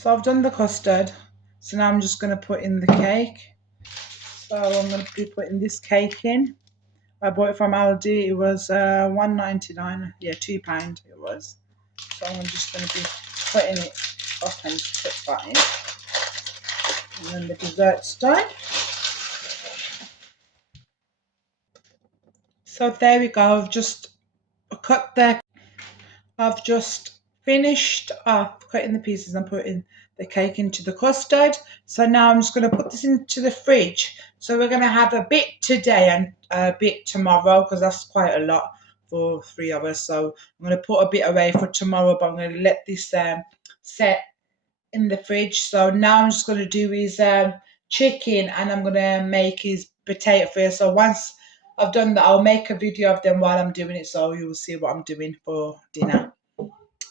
So I've done the custard. So now I'm just going to put in the cake. So I'm going to be putting this cake in. I bought it from Aldi. It was £1.99. Yeah, £2 it was. So I'm just going to be putting it up and put that in. And then the dessert's done. So there we go. I've just cut the. I've just finished up cutting the pieces and putting the cake into the custard. So now I'm just going to put this into the fridge. So we're going to have a bit today and a bit tomorrow because that's quite a lot for 3 of us. So I'm going to put a bit away for tomorrow, but I'm going to let this set in the fridge. So now I'm just going to do his chicken and I'm going to make his potato fries. So once I've done that, I'll make a video of them while I'm doing it, so you will see what I'm doing for dinner.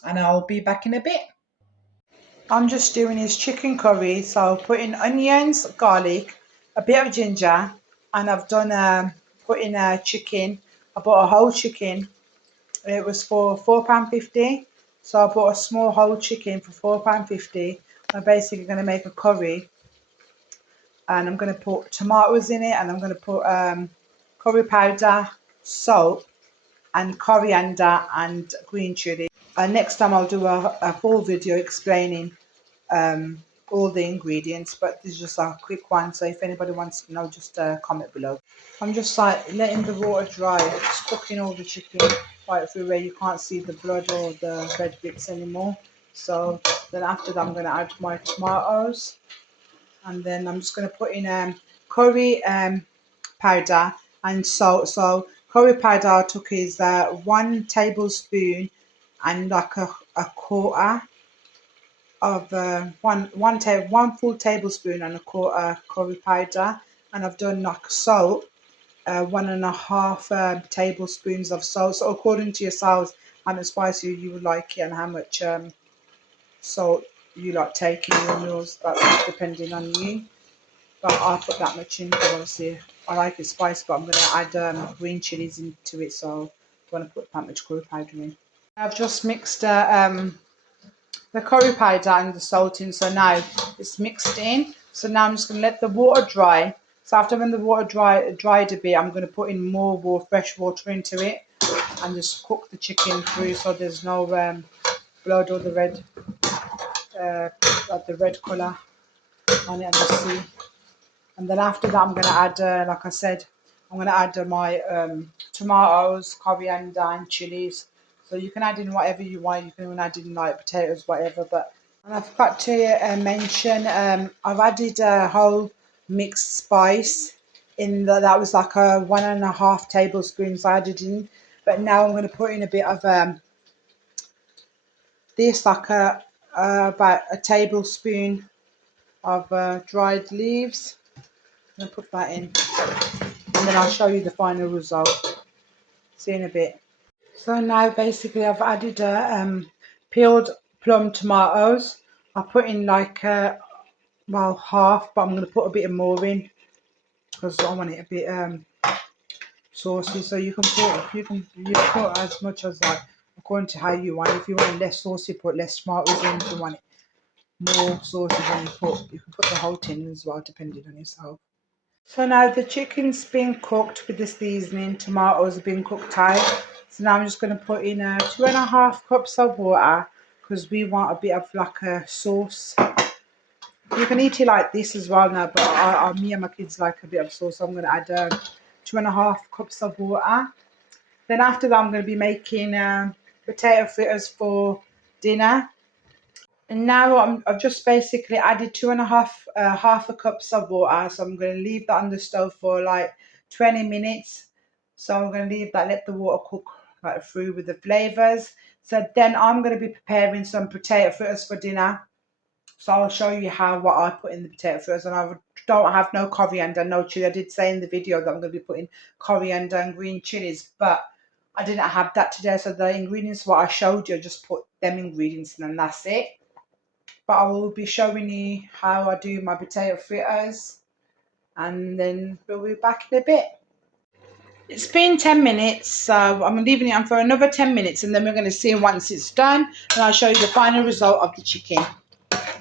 And I'll be back in a bit. I'm just doing his chicken curry. So I'll put in onions, garlic, a bit of ginger, and I've done put in a chicken. I bought a whole chicken. It was for £4.50. So I bought a small whole chicken for £4.50. I'm basically going to make a curry. And I'm going to put tomatoes in it, and I'm going to put curry powder, salt, and coriander and green chili. And next time I'll do a full video explaining all the ingredients, but this is just a quick one. So if anybody wants to know, just comment below. I'm just like letting the water dry, just cooking all the chicken right through where you can't see the blood or the red bits anymore. So then after that, I'm going to add my tomatoes. And then I'm just going to put in curry powder and salt. So curry powder I took is 1 tablespoon and like a quarter of one full tablespoon and a quarter curry powder. And I've done like salt, 1.5 tablespoons of salt. So according to yourselves, how much spicy you would like it and how much salt you like taking in your meals, that's depending on you. But I'll put that much in because obviously I like it spicy, but I'm going to add green chilies into it, so I don't want to put that much curry powder in. I've just mixed the curry powder and the salt in, so now it's mixed in. So now I'm just going to let the water dry. So after when the water dried a bit, I'm going to put in more fresh water into it and just cook the chicken through so there's no blood or the red colour on it, and just see. And then after that, I'm going to add, like I said, I'm going to add my tomatoes, coriander, and chilies. So you can add in whatever you want. You can even add in like potatoes, whatever. And I forgot to mention, I've added a whole mixed spice in that was like a 1.5 tablespoons I added in. But now I'm going to put in a bit of this, like about a tablespoon of dried leaves. I'm going to put that in, and then I'll show you the final result. See you in a bit. So now basically I've added peeled plum tomatoes. I put in like well, half, but I'm going to put a bit more in because I want it a bit saucy. So you can put as much as like according to how you want. If you want it less saucy, put less tomatoes in. If you want it more saucy, then you can put the whole tin as well, depending on yourself. So now the chicken's been cooked with the seasoning, tomatoes have been cooked out. So now I'm just going to put in 2.5 cups of water because we want a bit of like a sauce. You can eat it like this as well now, but me and my kids like a bit of sauce, so I'm going to add 2.5 cups of water. Then after that, I'm going to be making potato fritters for dinner. And now I've just basically added 2.5 half a cups of water. So I'm going to leave that on the stove for like 20 minutes. So I'm going to leave that, let the water cook right through with the flavours. So then I'm going to be preparing some potato fritters for dinner. So I'll show you what I put in the potato fritters. And I don't have no coriander, no chili. I did say in the video that I'm going to be putting coriander and green chilies, but I didn't have that today. So the ingredients what I showed you, I just put them ingredients in and that's it. But I will be showing you how I do my potato fritters, and then we'll be back in a bit. It's been 10 minutes, so I'm leaving it on for another 10 minutes, and then we're going to see once it's done, and I'll show you the final result of the chicken.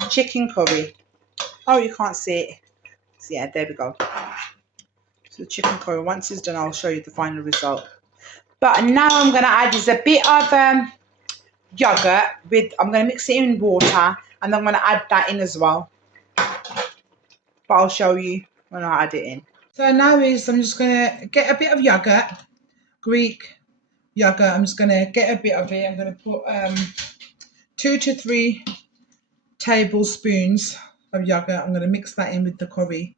chicken curry. Oh, you can't see it. So yeah, there we go. So the chicken curry, once it's done, I'll show you the final result. But now I'm going to add is a bit of yogurt with, I'm going to mix it in water, and I'm going to add that in as well. But I'll show you when I add it in. So now I'm just going to get a bit of yogurt, Greek yogurt. I'm just going to get a bit of it. I'm going to put 2 to 3 tablespoons of yogurt. I'm going to mix that in with the curry.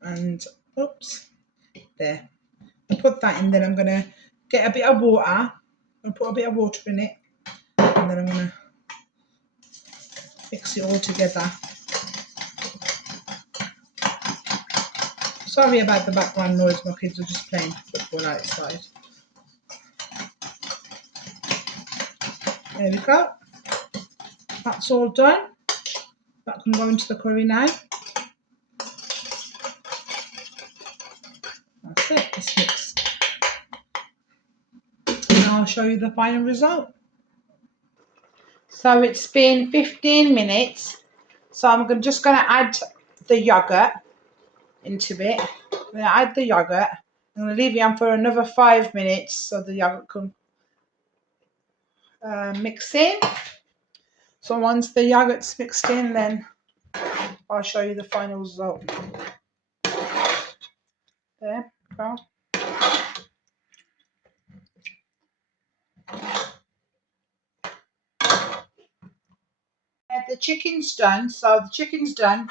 And oops, there. I put that in, then I'm going to get a bit of water. I'll put a bit of water in it, and then I'm going to mix it all together. Sorry about the background noise, my kids are just playing football outside. There we go. That's all done. That can go into the curry now. That's it, it's mixed. And I'll show you the final result. So it's been 15 minutes. So I'm just going to add the yogurt into it. I'm going to add the yogurt. I'm going to leave it on for another 5 minutes so the yogurt can mix in. So once the yogurt's mixed in, then I'll show you the final result. There, go. The chicken's done. So the chicken's done.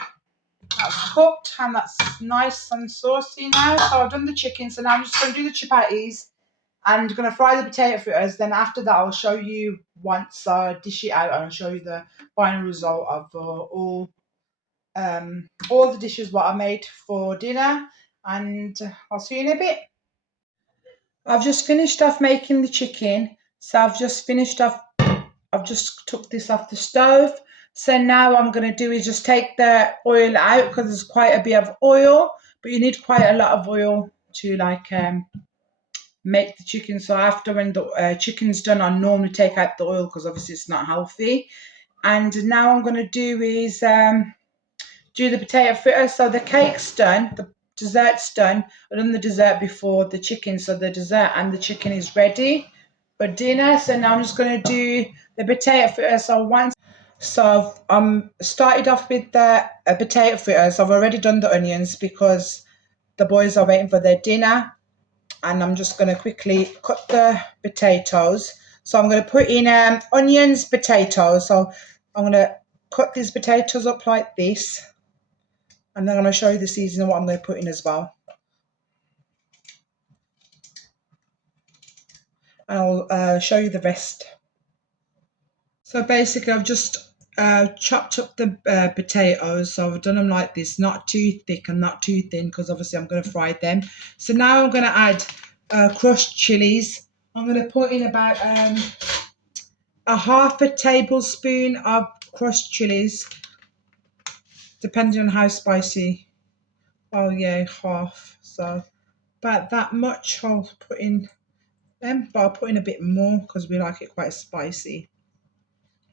That's cooked and that's nice and saucy now. So I've done the chicken. So now I'm just going to do the chapatis and going to fry the potato fritters. Then after that, I'll show you once I dish it out, and I'll show you the final result of all the dishes what I made for dinner. And I'll see you in a bit. I've just finished off making the chicken. So I've just took this off the stove. So now what I'm going to do is just take the oil out, because there's quite a bit of oil, but you need quite a lot of oil to make the chicken. So after when the chicken's done, I normally take out the oil because obviously it's not healthy. And now I'm going to do is do the potato fritters. So the cake's done, the dessert's done. I've done the dessert before the chicken, so the dessert and the chicken is ready for dinner. So now I'm just going to do the potato fritters. So I'm started off with the potato fritters. I've already done the onions because the boys are waiting for their dinner, and I'm just going to quickly cut the potatoes. So I'm going to put in onions, potatoes. So I'm going to cut these potatoes up like this, and then I'm going to show you the seasoning what I'm going to put in as well. And I'll show you the rest. So basically I've just chopped up the potatoes. So I've done them like this, not too thick and not too thin, because obviously I'm going to fry them. So now I'm going to add crushed chilies. I'm going to put in about a half a tablespoon of crushed chilies, depending on how spicy. Oh yeah, half. So about that much I'll put in them, but I'll put in a bit more because we like it quite spicy.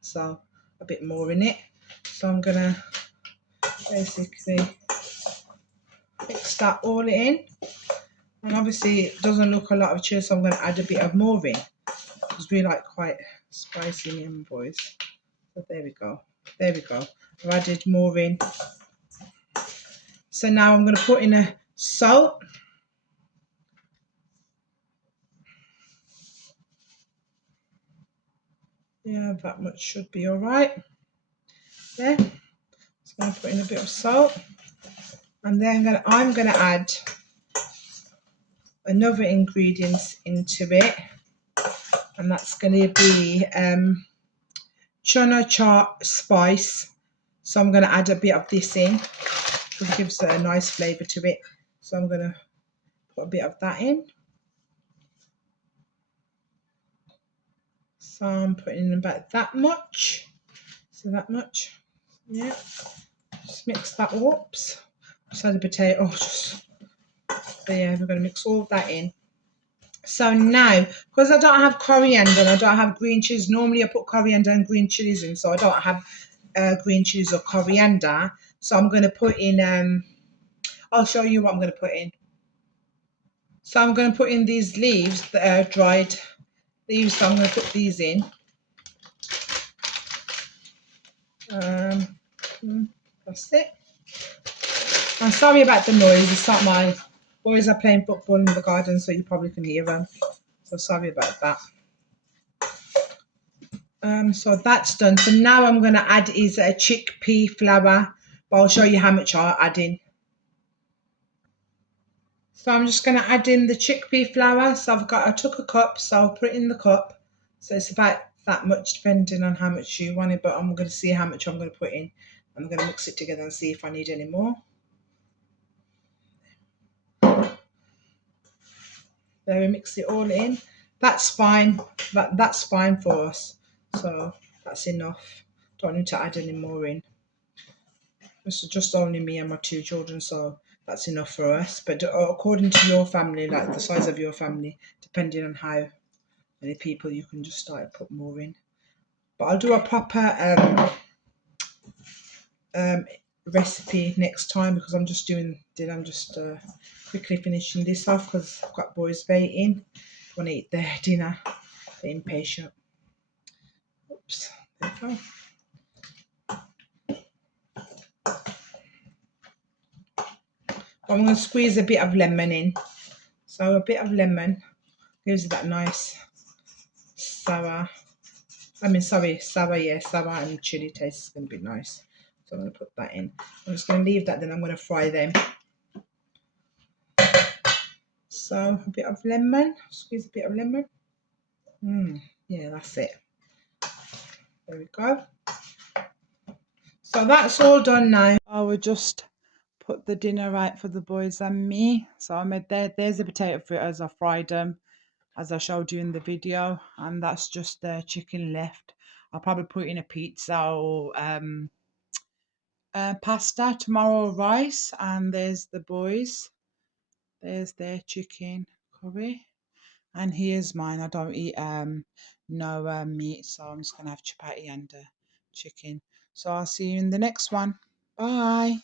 So a bit more in it. So I'm gonna basically mix that all in, and obviously it doesn't look a lot of chili, so I'm gonna add a bit of more in because we like quite spicy, me and boys. So there we go. There we go. I've added more in. So now I'm gonna put in a salt. Yeah, that much should be all right. There. So I'm gonna put in a bit of salt, and then I'm gonna add another ingredient into it, and that's gonna be chana chaat spice. So I'm gonna add a bit of this in because it gives a nice flavour to it. So I'm gonna put a bit of that in. So I'm putting in about that much. So that much. Yeah. Just mix that. Oops. Just add the potato. So yeah, we're gonna mix all of that in. So now, because I don't have coriander and I don't have green chilies, normally I put coriander and green chilies in, so I don't have green chilies or coriander. So I'm going to put in, I'll show you what I'm going to put in. So I'm going to put in these leaves, the dried leaves, so I'm going to put these in. That's it. I'm sorry about the noise, it's not my boys are playing football in the garden, so you probably can hear them. So sorry about that. So that's done. So now I'm going to add is a chickpea flour, but I'll show you how much I'll add in. So I'm just going to add in the chickpea flour. So I took a cup, so I'll put it in the cup. So it's about that much depending on how much you want it, but I'm going to see how much I'm going to put in. I'm going to mix it together and see if I need any more. There, we mix it all in. That's fine. That's fine for us. So that's enough. Don't need to add any more in. It's just only me and my 2 children, so that's enough for us. But according to your family, like the size of your family, depending on how many people, you can just start to put more in. But I'll do a proper recipe next time, because I'm just quickly finishing this off because I've got boys waiting. Want to eat their dinner. They're impatient. Oops, there we go. I'm going to squeeze a bit of lemon in. So a bit of lemon gives it that nice sour. Sour, yeah, sour and chili taste is going to be nice. So I'm going to put that in. I'm just going to leave that, then I'm going to fry them. So a bit of lemon, squeeze a bit of lemon. Yeah, that's it. There we go. So that's all done now. I will just put the dinner out for the boys and me. So I made there's the potato fritters. I fried them as I showed you in the video, and that's just the chicken left. I'll probably put in a pizza or pasta tomorrow, rice. And there's the boys. There's their chicken curry. And here's mine. I don't eat no meat, so I'm just gonna have chapati and chicken. So I'll see you in the next one. Bye.